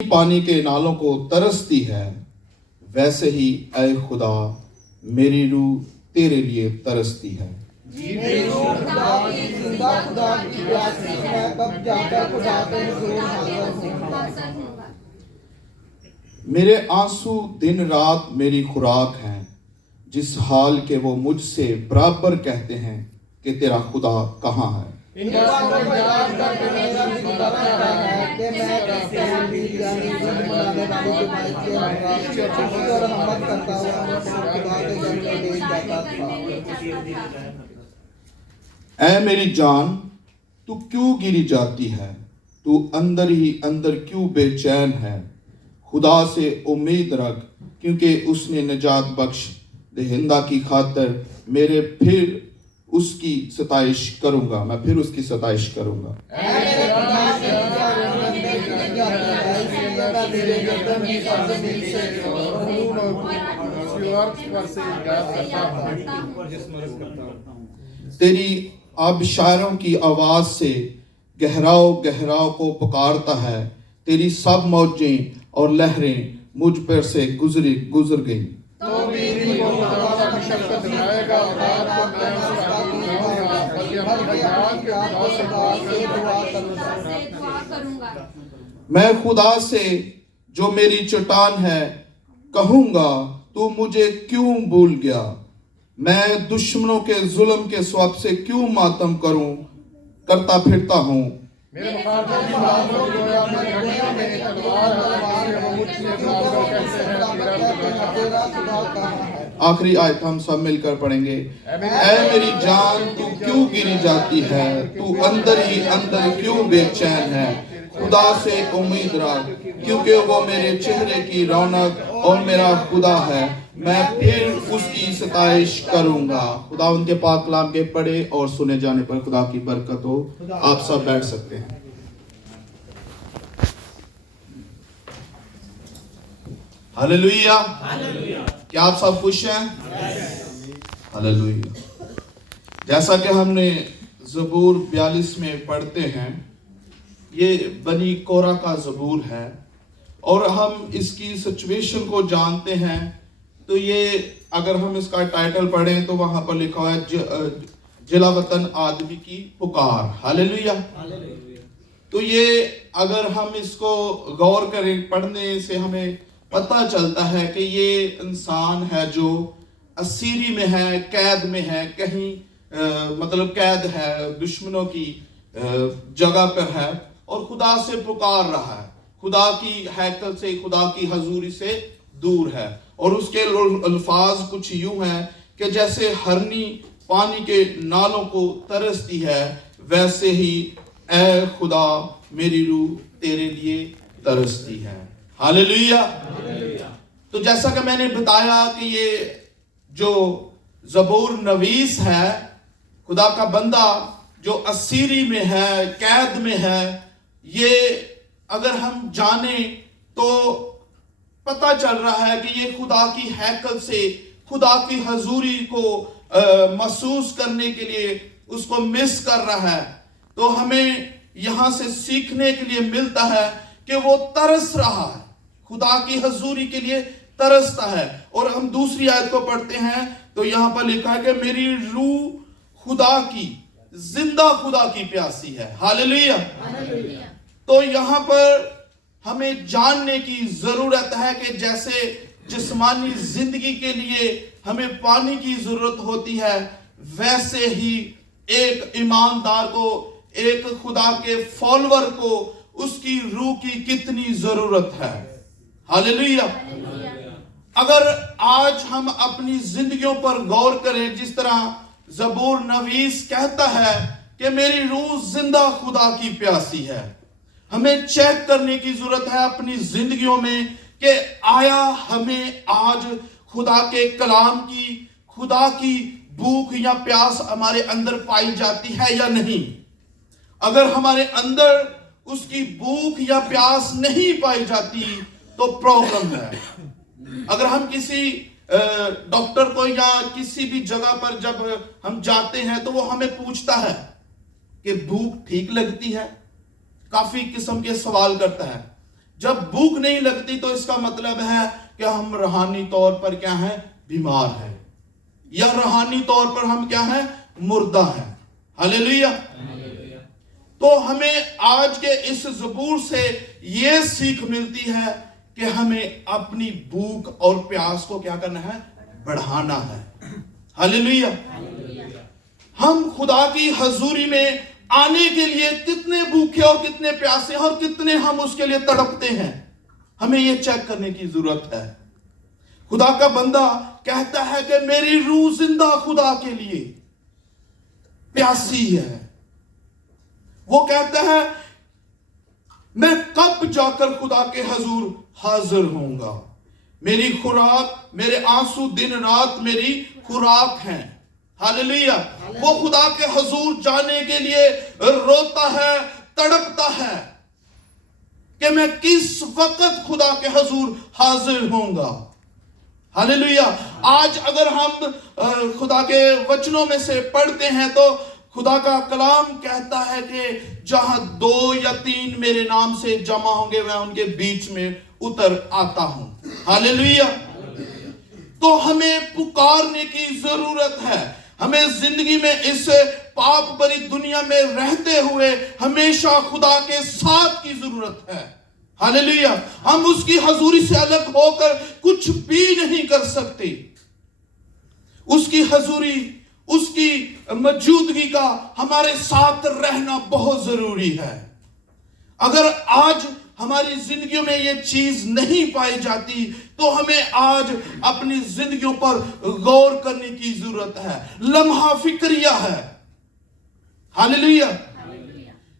पानी के नालों को तरसती है, वैसे ही ऐ खुदा मेरी रूह तेरे लिए तरसती है। मेरी रूह खुदा की प्यासी है, कब जाकर खुदा के हुजूर हाज़िर होऊंगा। मेरे आंसू दिन रात मेरी खुराक हैं, जिस हाल के वो मुझसे बराबर कहते हैं कि तेरा खुदा कहाँ है। इनका बयान करके मेरा दिल करता है कि मैं कैसे भी यानी जिंद बनाने वाली की बात के और रहमत करता हुआ खुदा के घर में ले जाता था। ऐ मेरी जान, तू क्यों गिरी जाती है? तू अंदर ही अंदर क्यों बेचैन है? खुदा से उम्मीद रख, क्योंकि उसने निजात बख्श देहिंदा की खातर मेरे फिर उसकी सताइश करूंगा, मैं फिर उसकी सताइश करूंगा। तेरी आबशारों की आवाज से गहराओ गहराओ को पुकारता है। तेरी सब मौजें और लहरें मुझ पर से गुजर गई। तो मेरी वो खुदा की शफ़क़त दिखाएगा और रात को मैं उसका कहूँगा, बल्कि अपनी जान के खुदा से दुआ करूँगा। मैं खुदा से जो मेरी चट्टान है कहूँगा, तू मुझे क्यों भूल गया? मैं दुश्मनों के जुल्म के स्वप से क्यों मातम करता फिरता हूँ। मेरे मुखातिब गोया मेरे घड़ियों में तलवार है, वो मुझसे बराबर कहते हैं तेरा खुदा कहाँ है। आखिरी आयत हम सब मिलकर पढ़ेंगे। ऐ मेरी जान, तू क्यों गिरी जाती है? तू अंदर ही अंदर क्यों बेचैन है? खुदा से उम्मीद रख, क्योंकि वो मेरे चेहरे की रौनक और मेरा खुदा है। मैं फिर उसकी सताइश करूंगा। खुदा उनके पाक कलाम के पढ़े और सुने जाने पर खुदा की बरकत हो। आप सब बैठ सकते हैं। हालेलुया। क्या आप सब खुश हैं? हालेलुया। जैसा कि हमने ज़बूर 42 में पढ़ते हैं, ये बनी कोरा का ज़बूर है और हम इसकी सिचुएशन को जानते हैं। तो ये अगर हम इसका टाइटल पढ़ें तो वहां पर लिखा है जिला वतन आदमी की पुकार। हालेलुया। तो ये अगर हम इसको गौर करें, पढ़ने से हमें पता चलता है कि ये इंसान है जो असीरी में है, कैद में है, कहीं मतलब कैद है, दुश्मनों की जगह पर है और खुदा से पुकार रहा है। खुदा की हैकल से, खुदा की हजूरी से दूर है। और उसके अल्फाज कुछ यूं हैं कि जैसे हरनी पानी के नालों को तरसती है, वैसे ही ऐ खुदा मेरी रूह तेरे लिए तरसती है। हालेलुया। तो जैसा कि मैंने बताया कि ये जो ज़बूर नवीस है, खुदा का बंदा जो असीरी में है, कैद में है, ये अगर हम जाने तो पता चल रहा है कि ये खुदा की हैकल से, खुदा की हजूरी को महसूस करने के लिए उसको मिस कर रहा है। तो हमें यहां से सीखने के लिए मिलता है कि वो तरस रहा है, खुदा की हजूरी के लिए तरसता है। और हम दूसरी आयत को पढ़ते हैं तो यहां पर लिखा है कि मेरी रूह खुदा की, जिंदा खुदा की प्यासी है। हालेलुया। तो यहां पर हमें जानने की जरूरत है कि जैसे जिस्मानी जिंदगी के लिए हमें पानी की जरूरत होती है, वैसे ही एक ईमानदार को, एक खुदा के फॉलोअर को उसकी रूह की कितनी जरूरत है। हालेलुया। अगर आज हम अपनी जिंदगियों पर गौर करें, जिस तरह ज़बूर नवीस कहता है कि मेरी रूह जिंदा खुदा की प्यासी है, हमें चेक करने की जरूरत है अपनी जिंदगियों में कि आया हमें आज खुदा के कलाम की, खुदा की भूख या प्यास हमारे अंदर पाई जाती है या नहीं। अगर हमारे अंदर उसकी भूख या प्यास नहीं पाई जाती तो प्रॉब्लम है। अगर हम किसी डॉक्टर को या किसी भी जगह पर जब हम जाते हैं तो वो हमें पूछता है कि भूख ठीक लगती है, काफी किस्म के सवाल करता है। जब भूख नहीं लगती तो इसका मतलब है कि हम रूहानी तौर पर क्या है, बीमार है, या रूहानी तौर पर हम क्या है, मुर्दा है। हालेलुया। तो हमें आज के इस ज़बूर से यह सीख मिलती है कि हमें अपनी भूख और प्यास को क्या करना है, बढ़ाना है। हालेलुया। हम खुदा की हजूरी में आने के लिए कितने भूखे और कितने प्यासे और कितने हम उसके लिए तड़पते हैं, हमें यह चेक करने की जरूरत है। खुदा का बंदा कहता है कि मेरी रूह जिंदा खुदा के लिए प्यासी है। वो कहता है मैं कब जाकर खुदा के हजूर हाजिर होऊंगा, मेरी खुराक, मेरे आंसू दिन रात मेरी खुराक हैं। हालेलुया। वो खुदा के हजूर जाने के लिए रोता है, तड़पता है कि मैं किस वक्त खुदा के हजूर हाजिर होऊंगा। हालेलुया। आज अगर हम खुदा के वचनों में से पढ़ते हैं तो खुदा का कलाम कहता है कि जहां 2 या 3 मेरे नाम से जमा होंगे मैं उनके बीच में उतर आता हूं। हालेलुया। तो हमें पुकारने की जरूरत है। हमें जिंदगी में इस पाप भरी दुनिया में रहते हुए हमेशा खुदा के साथ की जरूरत है। हालेलुया। हम उसकी हजूरी से अलग होकर कुछ भी नहीं कर सकते। उसकी हजूरी, उसकी मौजूदगी का हमारे साथ रहना बहुत जरूरी है। अगर आज हमारी जिंदगियों में यह चीज नहीं पाई जाती तो हमें आज अपनी जिंदगियों पर गौर करने की जरूरत है। लम्हा फिक्रिया है। हालेलुया।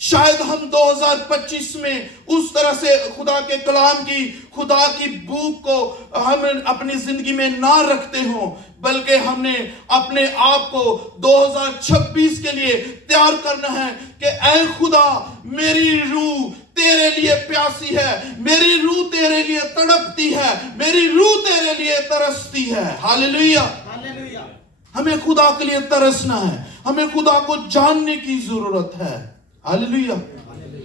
शायद हम 2025 में उस तरह से खुदा के कलाम की, खुदा की भूख को हम अपनी जिंदगी में ना रखते हो, बल्कि हमने अपने आप को 2026 के लिए तैयार करना है कि ऐ खुदा मेरी रूह तेरे लिए प्यासी है, मेरी रूह तेरे लिए तड़पती है, मेरी रूह तेरे लिए तरसती है। हालेलुया। हमें खुदा के लिए तरसना है, हमें खुदा को जानने की जरूरत है। हालेलुया।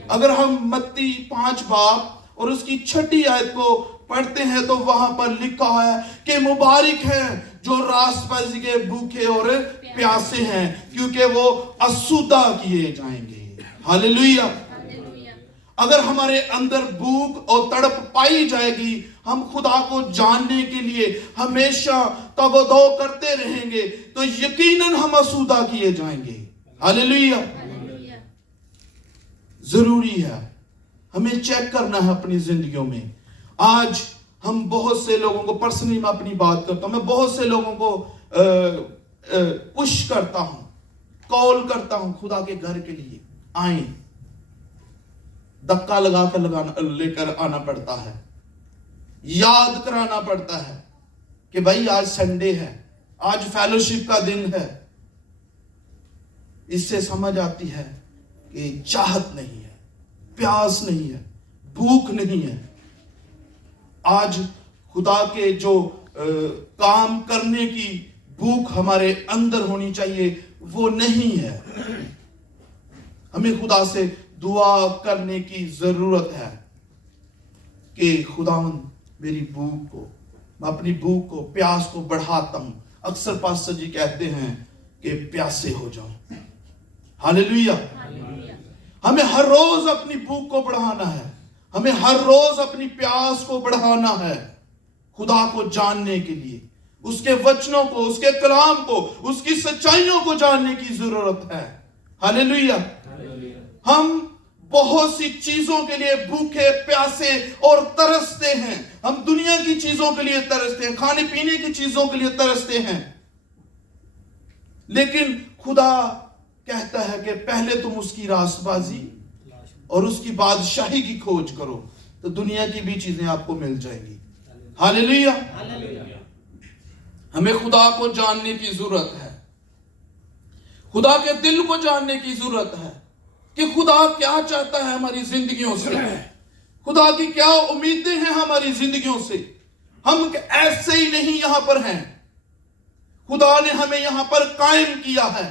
अगर हम मत्ती 5 बाब और उसकी 6 आयत को पढ़ते हैं तो वहां पर लिखा है कि मुबारक है जो रासबाजी के भूखे और प्यासे हैं, क्योंकि वो असुदा किए जाएंगे। हालेलुया। अगर हमारे अंदर भूख और तड़प पाई जाएगी, हम खुदा को जानने के लिए हमेशा तगोदो करते रहेंगे, तो यकीनन हम असुदा किए जाएंगे। हालेलुया। जरूरी है हमें चेक करना है अपनी जिंदगियों में। आज हम बहुत से लोगों को, पर्सनली मैं अपनी बात करता हूं, मैं बहुत से लोगों को पुश करता हूं, कॉल करता हूं खुदा के घर के लिए आए, धक्का लगा कर लेकर आना पड़ता है, याद कराना पड़ता है कि भाई आज संडे है, आज फेलोशिप का दिन है। इससे समझ आती है कि चाहत नहीं है, प्यास नहीं है, भूख नहीं है। आज खुदा के जो काम करने की भूख हमारे अंदर होनी चाहिए वो नहीं है। हमें खुदा से दुआ करने की जरूरत है कि खुदावंद मेरी भूख को, मैं अपनी भूख को, प्यास को बढ़ाता हूं। अक्सर पास्टर जी कहते हैं कि प्यासे हो जाओ। हालेलुया। हमें हर रोज अपनी भूख को बढ़ाना है, हमें हर रोज अपनी प्यास को बढ़ाना है। खुदा को जानने के लिए, उसके वचनों को, उसके कलाम को, उसकी सच्चाइयों को जानने की जरूरत है। हालेलुया। हम बहुत सी चीजों के लिए भूखे प्यासे और तरसते हैं। हम दुनिया की चीजों के लिए तरसते हैं, खाने पीने की चीजों के लिए तरसते हैं, लेकिन खुदा कहता है कि पहले तुम उसकी रास्तबाजी और उसकी बादशाही की खोज करो तो दुनिया की भी चीजें आपको मिल जाएंगी। हालेलुया। हमें खुदा को जानने की जरूरत है, खुदा के दिल को जानने की जरूरत है कि खुदा क्या चाहता है हमारी जिंदगियों से, खुदा की क्या उम्मीदें हैं हमारी जिंदगियों से। हम ऐसे ही नहीं यहां पर हैं, खुदा ने हमें यहां पर कायम किया है।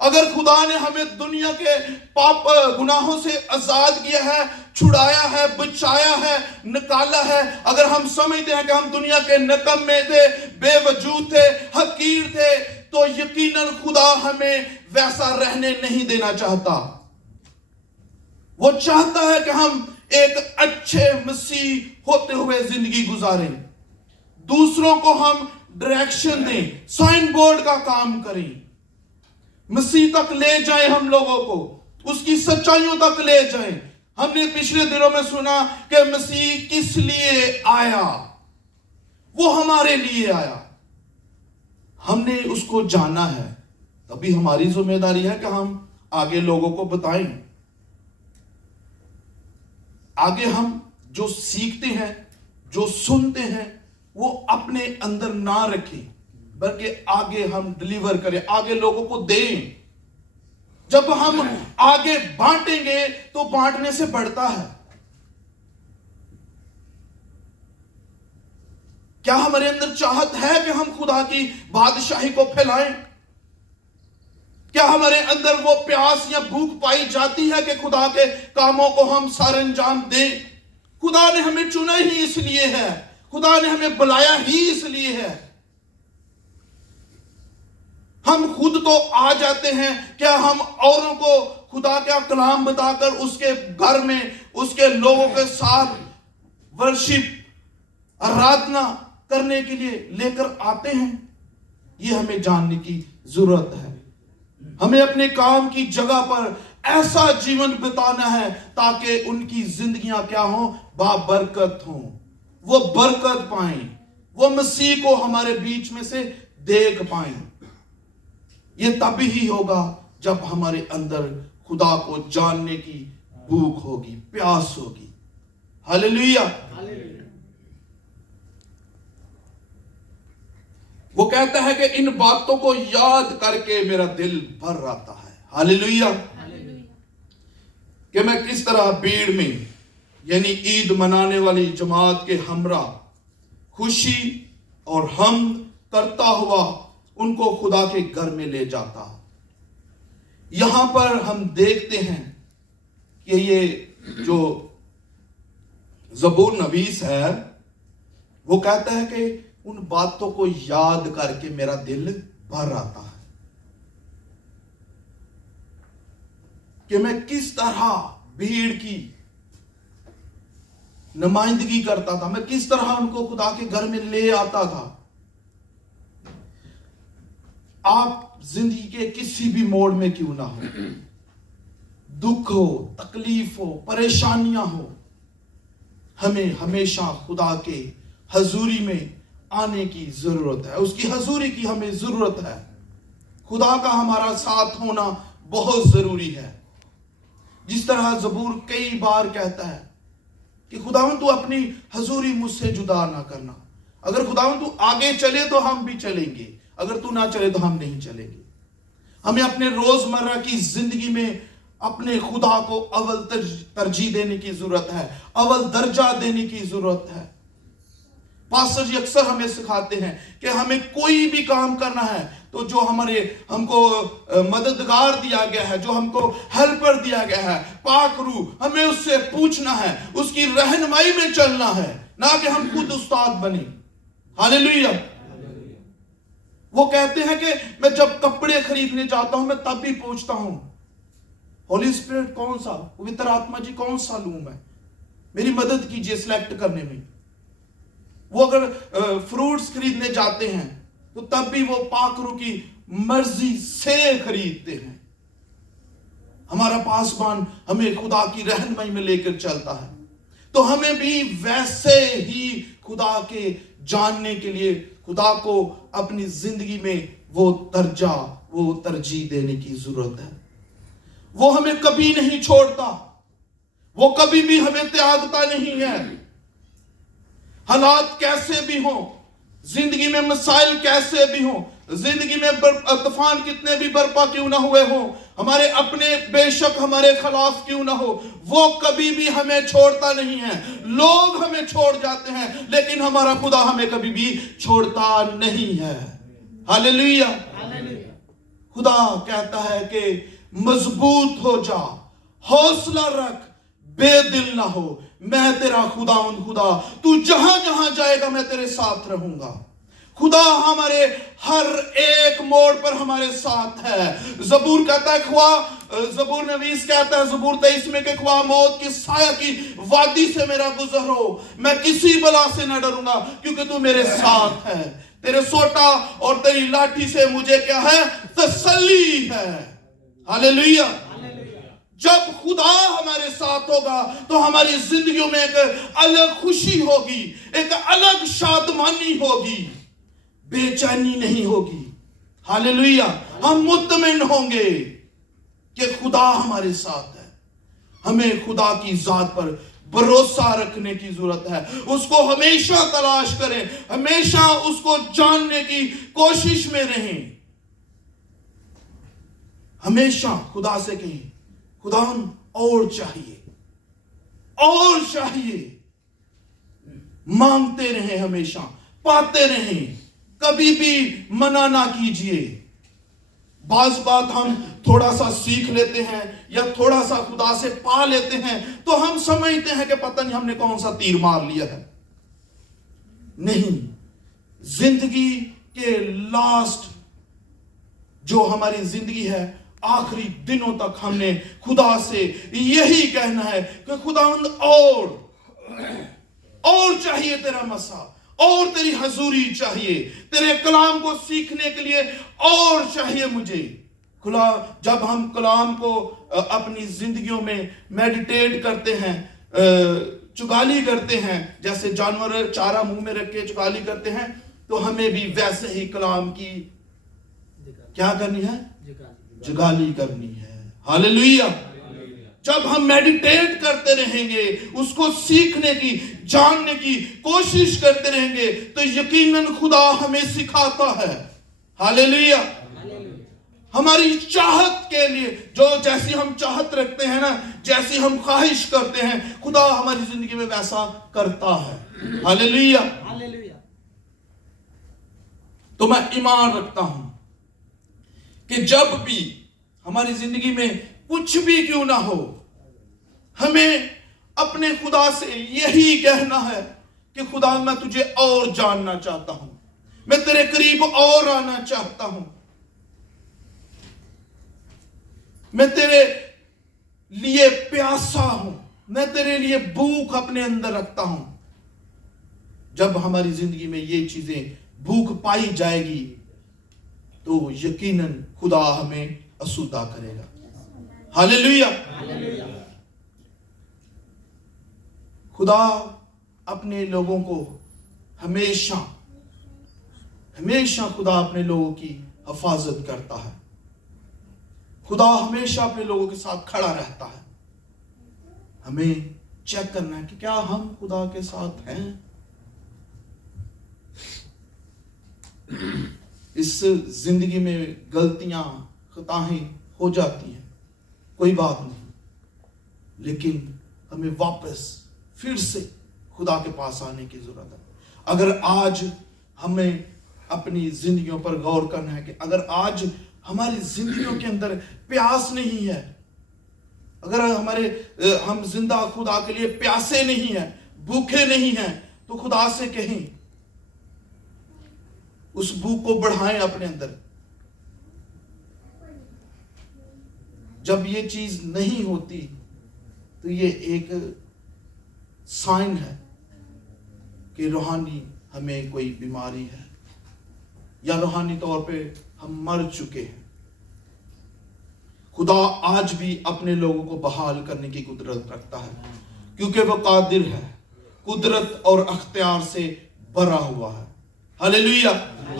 अगर खुदा ने हमें दुनिया के पाप गुनाहों से आजाद किया है छुड़ाया है, बचाया है, निकाला है। अगर हम समझते हैं कि हम दुनिया के निकम्मे थे, बेवजूद थे, हकीर थे, तो यकीनन खुदा हमें वैसा रहने नहीं देना चाहता। वो चाहता है कि हम एक अच्छे मसीह होते हुए जिंदगी गुजारें, दूसरों को हम डायरेक्शन दें, साइन बोर्ड का काम करें, मसीह तक ले जाएं, हम लोगों को उसकी सच्चाइयों तक ले जाएं। हमने पिछले दिनों में सुना कि मसीह किस लिए आया, वो हमारे लिए आया। हमने उसको जाना है, तभी हमारी जिम्मेदारी है कि हम आगे लोगों को बताएं। आगे हम जो सीखते हैं, जो सुनते हैं, वो अपने अंदर ना रखें, बल्कि आगे हम डिलीवर करें, आगे लोगों को दें। जब हम आगे बांटेंगे तो बांटने से बढ़ता है। क्या हमारे अंदर चाहत है कि हम खुदा की बादशाही को फैलाएं? क्या हमारे अंदर वो प्यास या भूख पाई जाती है कि खुदा के कामों को हम सर अंजाम दें? खुदा ने हमें चुना ही इसलिए है, खुदा ने हमें बुलाया ही इसलिए है। हम खुद तो आ जाते हैं, क्या हम औरों को खुदा का कलाम बताकर उसके घर में उसके लोगों के साथ वर्शिप, आराधना करने के लिए लेकर आते हैं? ये हमें जानने की जरूरत है। हमें अपने काम की जगह पर ऐसा जीवन बिताना है ताकि उनकी जिंदगियां क्या हो, बाबरकत हो, वो बरकत पाएं, वो मसीह को हमारे बीच में से देख पाएं। ये तभी ही होगा जब हमारे अंदर खुदा को जानने की भूख होगी, प्यास होगी। हालेलुया। वो कहता है कि इन बातों को याद करके मेरा दिल भर आता है। हालेलुया। कि मैं किस तरह भीड़ में, यानी ईद मनाने वाली जमात के हमरा खुशी और हमद करता हुआ उनको खुदा के घर में ले जाता। यहां पर हम देखते हैं कि ये जो ज़बूर नवीस है वो कहता है कि उन बातों को याद करके मेरा दिल भर आता है, कि मैं किस तरह भीड़ की नुमाइंदगी करता था, मैं किस तरह उनको खुदा के घर में ले आता था। आप जिंदगी के किसी भी मोड़ में क्यों ना हो, दुख हो, तकलीफ हो, परेशानियां हो, हमें हमेशा खुदा के हजूरी में आने की जरूरत है। उसकी हजूरी की हमें जरूरत है। खुदा का हमारा साथ होना बहुत जरूरी है। जिस तरह ज़बूर कई बार कहता है कि खुदावन तू अपनी हजूरी मुझसे जुदा ना करना। अगर खुदावन तू आगे चले तो हम भी चलेंगे, अगर तू ना चले तो हम नहीं चलेंगे। हमें अपने रोजमर्रा की जिंदगी में अपने खुदा को अव्वल तरजीह देने की जरूरत है, अव्वल दर्जा देने की जरूरत है। पास्टर जी अक्सर हमें सिखाते हैं कि हमें कोई भी काम करना है तो जो हमको मददगार दिया गया है, जो हमको हेल्पर दिया गया है, पाक रूह, हमें उससे पूछना है, उसकी रहनुमाई में चलना है, ना कि हम खुद उस्ताद बने। हालेलुया। वो कहते हैं कि मैं जब कपड़े खरीदने जाता हूं मैं तब भी पूछता हूं होली स्पिरिट कौन सा, पवित्र आत्मा जी कौन सा लूं मैं, मेरी मदद कीजिए सिलेक्ट करने में। वो अगर फ्रूट्स खरीदने जाते हैं तो तब भी वो पाक रूह की मर्जी से खरीदते हैं। हमारा पासबान हमें खुदा की रहनुमाई में लेकर चलता है, तो हमें भी वैसे ही खुदा के जानने के लिए खुदा को अपनी जिंदगी में वो दर्जा, वो तरजीह देने की जरूरत है। वो हमें कभी नहीं छोड़ता, वो कभी भी हमें त्यागता नहीं है। हालात कैसे भी हो, जिंदगी में मसाइल कैसे भी हो, जिंदगी में तूफान कितने भी बर्पा क्यों ना हुए हो, हमारे अपने बेशक हमारे खिलाफ क्यों ना हो, वो कभी भी हमें छोड़ता नहीं है। लोग हमें छोड़ जाते हैं लेकिन हमारा खुदा हमें कभी भी छोड़ता नहीं है। हालेलुया। खुदा कहता है कि मजबूत हो जा, हौसला रख, बेदिल ना हो। मैं तेरा खुदा, तू जहां जहां जाएगा मैं तेरे साथ रहूंगा। खुदा हमारे हर एक मोड़ पर हमारे साथ है। जबूर कहता है जबूर नवीस कहता है जबूर 23 में कि खुदा मौत की साया की वादी से मेरा गुजर हो, मैं किसी बला से न डरूंगा क्योंकि तू मेरे साथ है। तेरे सोटा और तेरी लाठी से मुझे क्या है? तसल्ली है। हालेलुया। जब खुदा हमारे साथ होगा तो हमारी जिंदगियों में एक अलग खुशी होगी, एक अलग शादमानी होगी, बेचैनी नहीं होगी। हालेलुया। हम मुतमिन होंगे कि खुदा हमारे साथ है। हमें खुदा की जात पर भरोसा रखने की जरूरत है। उसको हमेशा तलाश करें, हमेशा उसको जानने की कोशिश में रहें। हमेशा खुदा से कहें, खुदा और चाहिए, और चाहिए। मांगते रहें, हमेशा पाते रहें, कभी भी मना ना कीजिए। बात हम थोड़ा सा सीख लेते हैं या थोड़ा सा खुदा से पा लेते हैं तो हम समझते हैं कि पता नहीं हमने कौन सा तीर मार लिया है। नहीं, जिंदगी के लास्ट जो हमारी जिंदगी है, आखिरी दिनों तक हमने खुदा से यही कहना है कि खुदा और चाहिए तेरा मसा, और तेरी हजूरी चाहिए, तेरे कलाम को सीखने के लिए और चाहिए मुझे। खुदा, जब हम कलाम को अपनी जिंदगियों में मेडिटेट करते हैं, चुगाली करते हैं, जैसे जानवर चारा मुंह में रख के चुगाली करते हैं, तो हमें भी वैसे ही कलाम की क्या करनी है? जुगाली करनी है। हालेलुया। जब हम मेडिटेट करते रहेंगे, उसको सीखने की, जानने की कोशिश करते रहेंगे, तो यकीनन खुदा हमें सिखाता है। हालेलुया। हमारी चाहत के लिए, जो जैसी हम चाहत रखते हैं ना, जैसी हम ख्वाहिश करते हैं, खुदा हमारी जिंदगी में वैसा करता है। हालेलुया। तो मैं ईमान रखता हूं कि जब भी हमारी जिंदगी में कुछ भी क्यों ना हो, हमें अपने खुदा से यही कहना है कि खुदा, मैं तुझे और जानना चाहता हूं, मैं तेरे करीब और आना चाहता हूं, मैं तेरे लिए प्यासा हूं, मैं तेरे लिए भूख अपने अंदर रखता हूं। जब हमारी जिंदगी में ये चीजें भूख पाई जाएगी तो यकीनन खुदा हमें असुदा करेगा। हालेलुया। खुदा अपने लोगों को हमेशा खुदा अपने लोगों की हिफाजत करता है। खुदा हमेशा अपने लोगों के साथ खड़ा रहता है। हमें चेक करना है कि क्या हम खुदा के साथ हैं। इस जिंदगी में गलतियां, खताएं हो जाती हैं, कोई बात नहीं, लेकिन हमें वापस फिर से खुदा के पास आने की जरूरत है। अगर आज हमें अपनी जिंदगियों पर गौर करना है कि अगर आज हमारी जिंदगियों के अंदर प्यास नहीं है, अगर हम जिंदा खुदा के लिए प्यासे नहीं हैं, भूखे नहीं हैं, तो खुदा से कहें, उस भूख को बढ़ाएं अपने अंदर। जब ये चीज नहीं होती तो ये एक साइन है कि रूहानी हमें कोई बीमारी है या रूहानी तौर पे हम मर चुके हैं। खुदा आज भी अपने लोगों को बहाल करने की कुदरत रखता है, क्योंकि वो कादिर है, कुदरत और अख्तियार से भरा हुआ है। हालेलुया।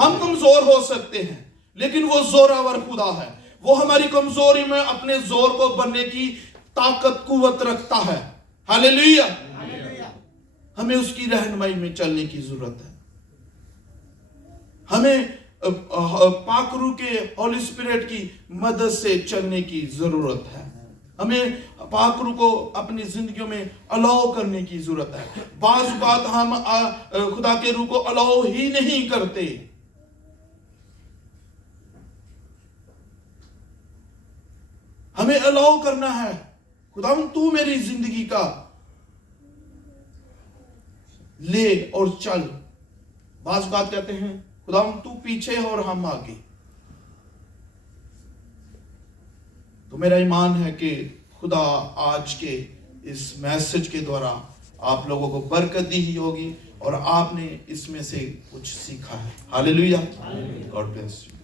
हम कमजोर हो सकते हैं, लेकिन वो जोरावर खुदा है। वो हमारी कमजोरी में अपने जोर को भरने की ताकत, कुव्वत रखता है। हालेलुया। हमें उसकी रहनुमाई में चलने की जरूरत है। हमें पाकरू के होली स्पिरिट की मदद से चलने की जरूरत है। हमें पाकरू को अपनी जिंदगियों में अलाउ करने की जरूरत है। बाज़ बात हम खुदा के रूह को अलाउ ही नहीं करते। हमें अलाउ करना है खुदावन तू मेरी जिंदगी का ले और चल। बात कहते हैं खुदावन तू पीछे और हम आगे। तो मेरा ईमान है कि खुदा आज के इस मैसेज के द्वारा आप लोगों को बरकत दी ही होगी और आपने इसमें से कुछ सीखा है। हालेलुया। God bless you.